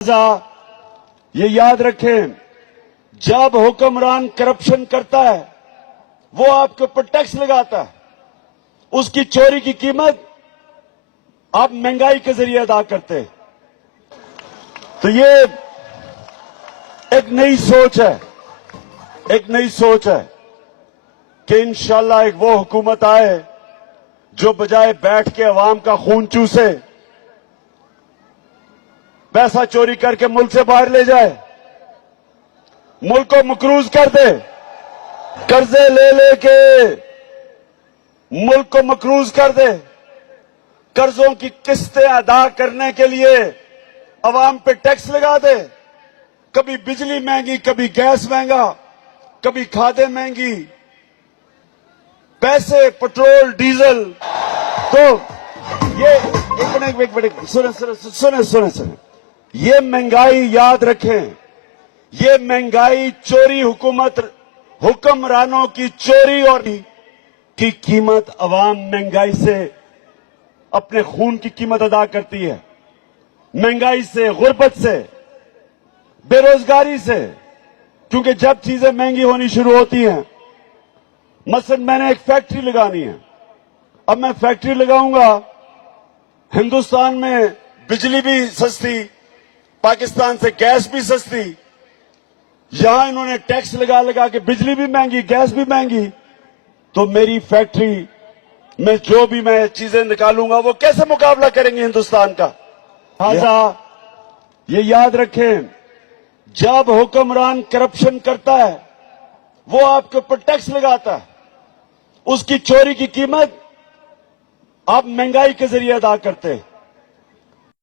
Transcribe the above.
ये याद रखें, जब हुक्मरान करप्शन करता है वो आपके ऊपर टैक्स लगाता है, उसकी चोरी की कीमत आप महंगाई के जरिए अदा करते हैं। तो ये एक नई सोच है, एक नई सोच है कि इंशाल्लाह एक वो हुकूमत आए जो बजाय बैठ के अवाम का खून चूसे, पैसा चोरी करके मुल्क से बाहर ले जाए, मुल्क को मकरूज कर दे, कर्जे ले लेके मुल्क को मकरूज कर दे, कर्जों की किस्तें अदा करने के लिए अवाम पे टैक्स लगा दे, कभी बिजली महंगी, कभी गैस महंगा, कभी खादें महंगी, पैसे पेट्रोल डीजल। तो ये एक मिनट सुने, ये महंगाई याद रखें, ये महंगाई चोरी हुक्मरानों की चोरी और की कीमत अवाम महंगाई से अपने खून की कीमत अदा करती है, महंगाई से, गुर्बत से, बेरोजगारी से। क्योंकि जब चीजें महंगी होनी शुरू होती हैं, मसलन मैंने एक फैक्ट्री लगानी है, अब मैं फैक्ट्री लगाऊंगा, हिंदुस्तान में बिजली भी सस्ती, पाकिस्तान से गैस भी सस्ती, यहां इन्होंने टैक्स लगा के बिजली भी महंगी, गैस भी महंगी, तो मेरी फैक्ट्री में जो भी मैं चीजें निकालूंगा वो कैसे मुकाबला करेंगे हिंदुस्तान का। लिहाजा ये याद रखें, जब हुक्मरान करप्शन करता है वो आपके ऊपर टैक्स लगाता है, उसकी चोरी की कीमत आप महंगाई के जरिए अदा करते हैं।